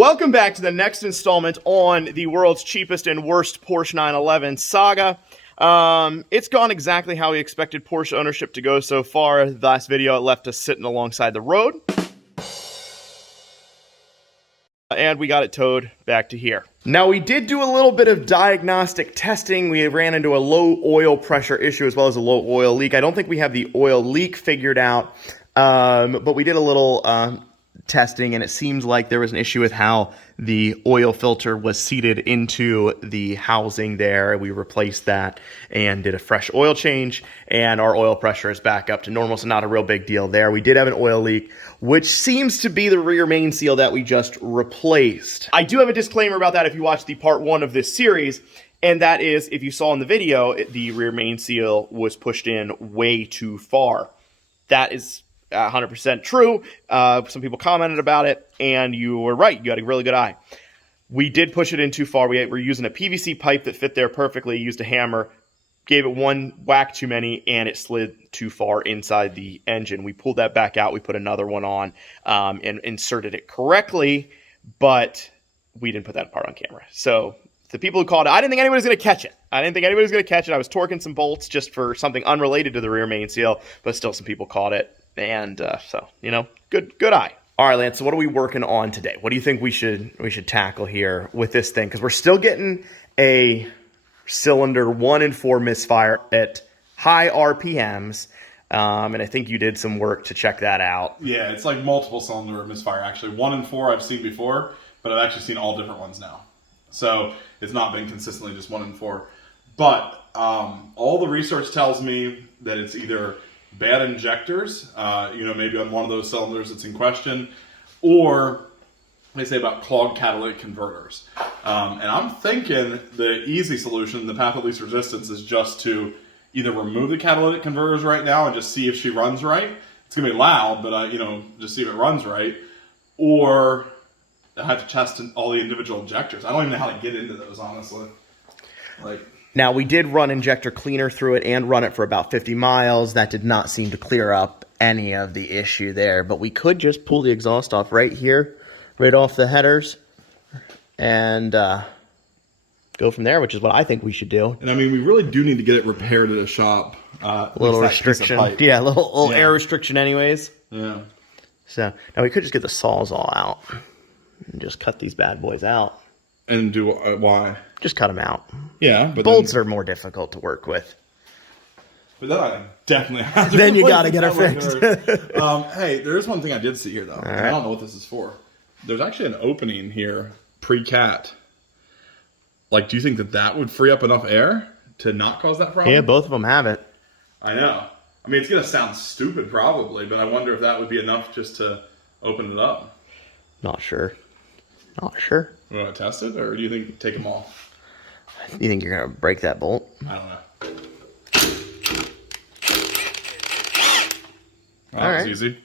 Welcome back to the next installment on the world's cheapest and worst Porsche 911 saga. It's gone exactly how we expected Porsche ownership to go so far. The last video, it left us sitting alongside the road. And we got it towed back to here. Now, we did do a little bit of diagnostic testing. We ran into a low oil pressure issue as well as a low oil leak. I don't think we have the oil leak figured out, but we did a little testing, and it seems like there was an issue with how the oil filter was seated into the housing there. We replaced that and did a fresh oil change, and our oil pressure is back up to normal, so not a real big deal there. We did have an oil leak, which seems to be the rear main seal that we just replaced. I do have a disclaimer about that if you watched the part 1 of this series, and that is, if you saw in the video, the rear main seal was pushed in way too far. That is 100% true. Some people commented about it, and you were right. You had a really good eye. We did push it in too far. We were using a PVC pipe that fit there perfectly, used a hammer, gave it one whack too many, and it slid too far inside the engine. We pulled that back out. We put another one on and inserted it correctly, but we didn't put that part on camera. So the people who called it, I didn't think anybody was going to catch it. I was torquing some bolts just for something unrelated to the rear main seal, but still some people caught it. And so, you know, good eye. All right, Lance, so what are we working on today? What do you think we should tackle here with this thing? Because we're still getting a cylinder 1 and 4 misfire at high RPMs. And I think you did some work to check that out. Yeah, it's like multiple cylinder misfire, actually. 1 and 4 I've seen before, but I've actually seen all different ones now. So it's not been consistently just 1 and 4. But all the research tells me that it's either bad injectors, maybe on one of those cylinders that's in question, or they say about clogged catalytic converters. And I'm thinking the easy solution, the path of least resistance, is just to either remove the catalytic converters right now and just see if she runs right. It's going to be loud, but just see if it runs right. Or I have to test all the individual injectors. I don't even know how to get into those, honestly. Now, we did run injector cleaner through it and run it for about 50 miles. That did not seem to clear up any of the issue there. But we could just pull the exhaust off right here, right off the headers, and go from there, which is what I think we should do. And I mean, we really do need to get it repaired at a shop. A little restriction. Yeah, a little air restriction anyways. Yeah. So, now we could just get the saws all out and just cut these bad boys out. And do why? Just cut them out. Yeah, but bolts are more difficult to work with. But then I definitely have to. Then you got to get her fixed. Hey, there is one thing I did see here though. Right. I don't know what this is for. There's actually an opening here, pre-cat. Like, do you think that would free up enough air to not cause that problem? Yeah, both of them have it. I know. I mean, it's gonna sound stupid probably, but I wonder if that would be enough just to open it up. Not sure. Not sure. You want to test it, or do you think take them off? You think you're going to break that bolt? I don't know. All right. That was easy.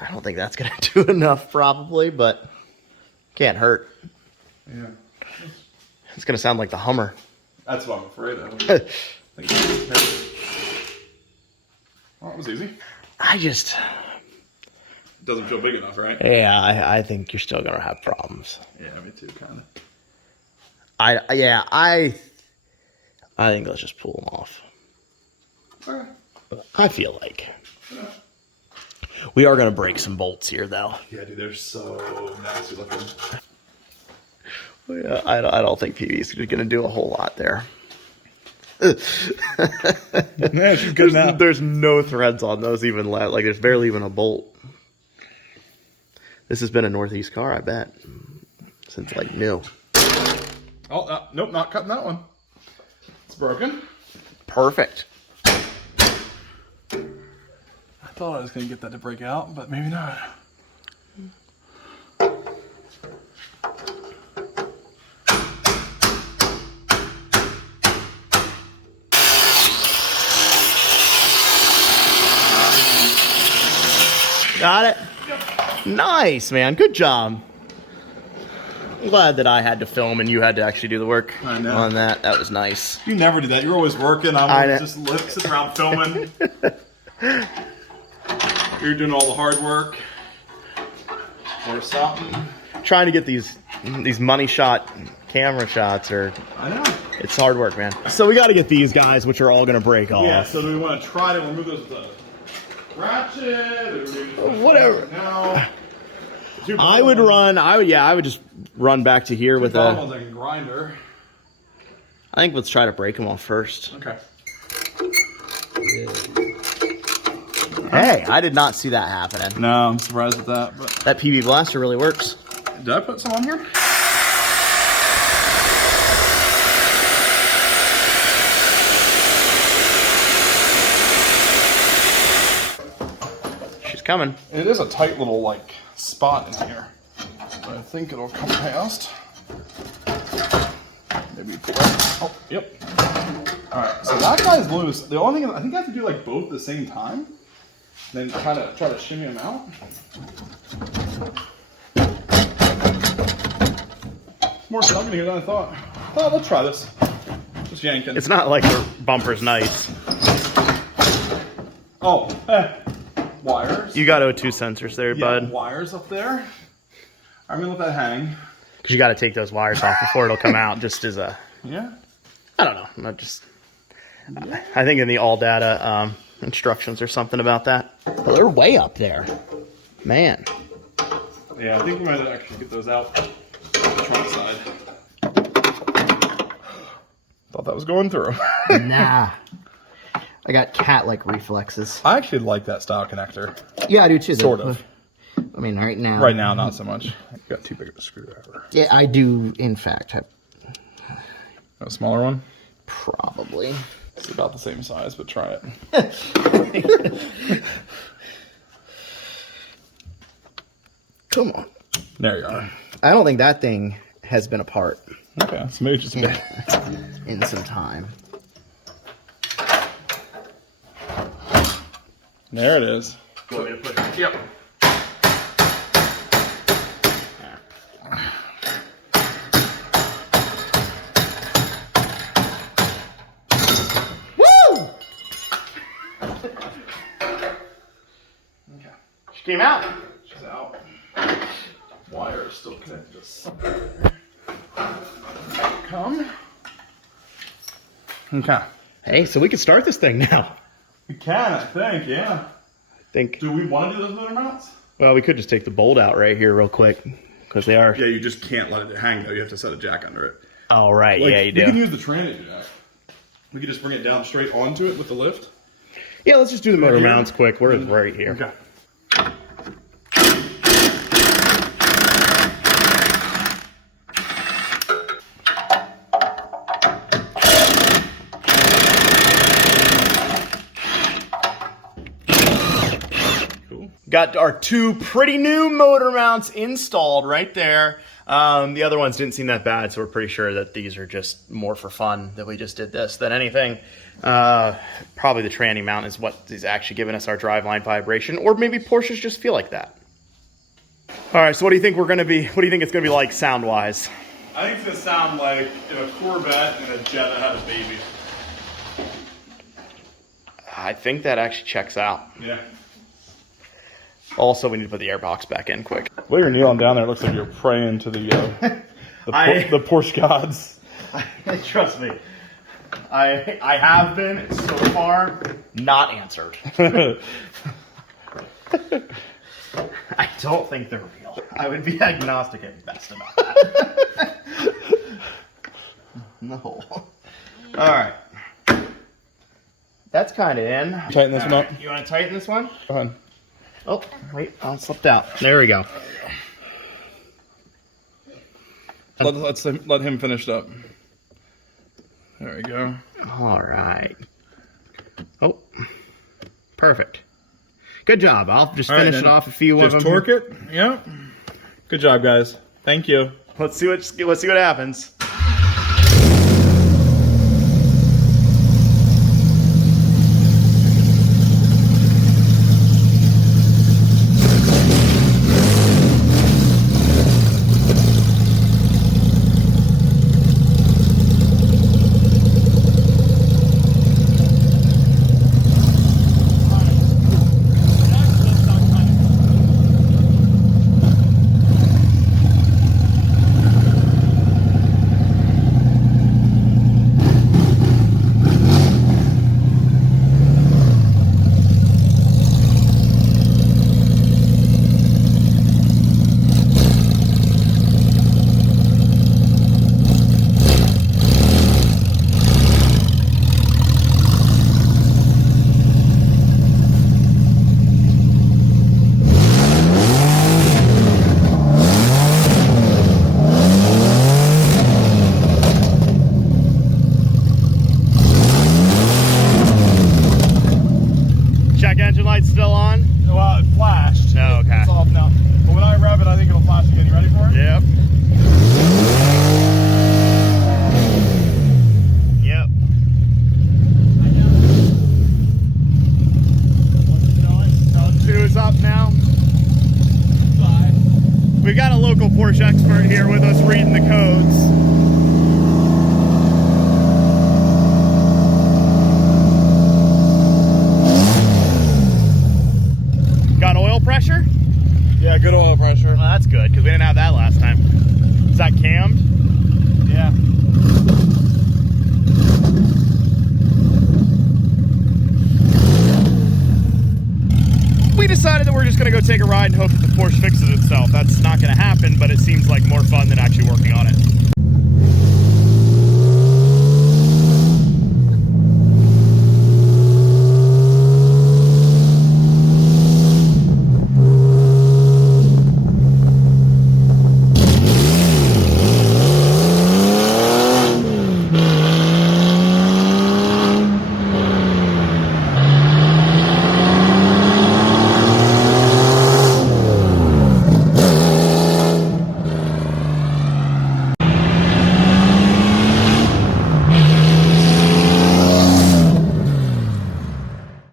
I don't think that's going to do enough, probably, but can't hurt. Yeah. It's going to sound like the Hummer. That's what I'm afraid of. Well, that was easy. It doesn't feel big enough, right? Yeah, I think you're still going to have problems. Yeah, me too, kind of. I think let's just pull them off. All right. I feel like. Yeah. We are going to break some bolts here, though. Yeah, dude, they're so nasty looking. Yeah, I don't think PV's going to do a whole lot there. Yeah, she's good now. There's no threads on those even left. Like, there's barely even a bolt. This has been a Northeast car, I bet, since like new. Oh, nope, not cutting that one. It's broken. Perfect. I thought I was going to get that to break out, but maybe not. Got it? Nice, man. Good job. I'm glad that I had to film and you had to actually do the work on that. That was nice. You never do that. You're always working. I'm just sitting around filming. You're doing all the hard work. Or something. trying to get these money shot camera shots I know. it's hard work, man. So we got to get these guys, which are all going to break off. Yeah, so do we want to try to remove those with a ratchet? Or do we just Whatever. No. I would just run back to here with a like a grinder. I think let's try to break them off first. Okay. Hey, I did not see that happening. No, I'm surprised with that. But That PB blaster really works. did I put some on here? She's coming. It is a tight little like spot in here, but I think it'll come past. Maybe. Oh, yep. All right. So that guy's loose. The only thing is, I think I have to do like both at the same time. Then try to shimmy them out. More stuff in here than I thought. Oh, let's try this. Just yanking. It's not like the bumper's nice. Oh, wires. You got O2 sensors there, bud. Wires up there. I'm gonna let that hang. Because you got to take those wires off before it'll come out. Just as a, Yeah. I don't know. Not just. I think in the all data instructions or something about that. Well, they're way up there, man. Yeah, I think we might actually get those out the trunk side. Thought that was going through. Nah. I got cat-like reflexes. I actually like that style connector. Yeah, I do too. Sort of. I mean, right now. Right now, not so much. You got too big of a screwdriver. Yeah, I do, in fact, have. A smaller one? Probably. It's about the same size, but try it. Come on. There you are. I don't think that thing has been apart Okay, so maybe just a bit. in some time. There it is. Yep. Woo! Okay. She came out. She's out. Wire is still connected. Come. Okay. Hey, so we can start this thing now. We can, I think, yeah. I think. Do we want to do those motor mounts? Well, we could just take the bolt out right here real quick because they are. Yeah, you just can't let it hang though. You have to set a jack under it. Oh, right. Like, yeah, you We can do. use the tranny jack. We could just bring it down straight onto it with the lift. Yeah, let's just do the motor here? mounts quick. We're right here. Okay. Got our two pretty new motor mounts installed right there. The other ones didn't seem that bad, so we're pretty sure that these are just more for fun that we just did this than anything. Probably the tranny mount is what is actually giving us our driveline vibration, or maybe Porsches just feel like that. All right, so what do you think it's gonna be like sound-wise? I think it's gonna sound like if a Corvette and a Jetta had a baby. I think that actually checks out. Yeah. Also, we need to put the airbox back in quick. While you're kneeling down there, it looks like you're praying to the the Porsche gods. Trust me, I have been so far not answered. I don't think they're real. I would be agnostic at best about that. No. All right. That's kind of in. Tighten this one up. You want to tighten this one? Go ahead. Oh, wait, I slipped out. There we go. Let's let him finish it up. There we go. All right. Oh, perfect. Good job. I'll just finish it off a few of them. Just torque it. Yep. Good job, guys. Thank you. Let's see what happens. engine light's still on? Well, it flashed. Oh, okay. It's off now. But when I rev it, I think it'll flash again. You ready for it? Yep. Yep. Two is up now. We got a local Porsche expert here with us reading the codes. Got oil pressure? Yeah, good oil pressure. Well, that's good, because we didn't have that last time. Is that cammed? Yeah. We decided that we're just going to go take a ride and hope that the Porsche fixes itself. That's not going to happen, but it seems like more fun than actually working on it.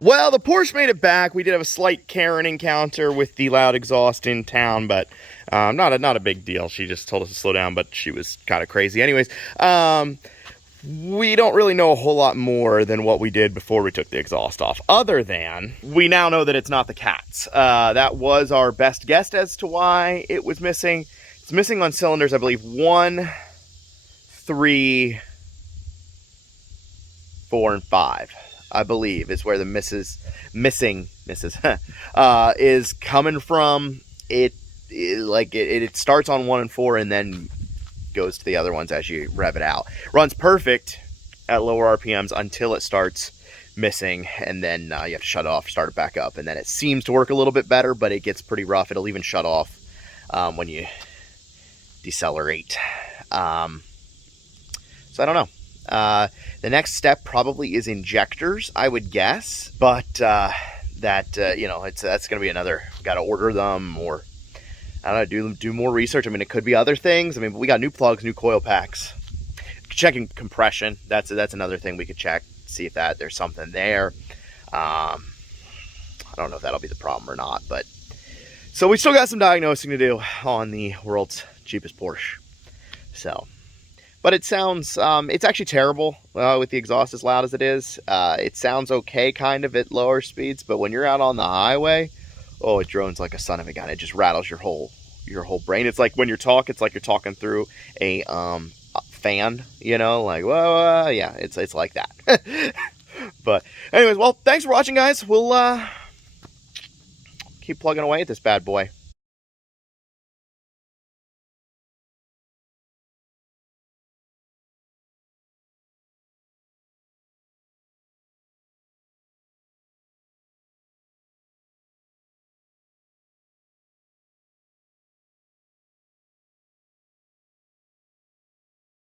Well, the Porsche made it back. We did have a slight Karen encounter with the loud exhaust in town, but not a big deal. She just told us to slow down, but she was kind of crazy. Anyways, we don't really know a whole lot more than what we did before we took the exhaust off, other than we now know that it's not the cats. That was our best guess as to why it was missing. It's missing on cylinders, I believe, 1, 3, 4, and 5. I believe is where the missing is coming from. It starts on 1 and 4 and then goes to the other ones as you rev it out. Runs perfect at lower RPMs until it starts missing, and then you have to shut it off, start it back up, and then it seems to work a little bit better, but it gets pretty rough. It'll even shut off when you decelerate. So I don't know. The next step probably is injectors, I would guess, but that's going to be another. Got to order them, or I don't know, do more research. I mean, it could be other things. I mean, we got new plugs, new coil packs. Checking compression. That's another thing we could check, see if there's something there. I don't know if that'll be the problem or not, but so we still got some diagnosing to do on the world's cheapest Porsche. So. But it sounds, it's actually terrible with the exhaust as loud as it is. It sounds okay kind of at lower speeds, but when you're out on the highway, oh, it drones like a son of a gun. It just rattles your whole brain. It's like when you talk, it's like you're talking through a fan, like, whoa, yeah, it's like that. But anyways, well, thanks for watching, guys. We'll keep plugging away at this bad boy.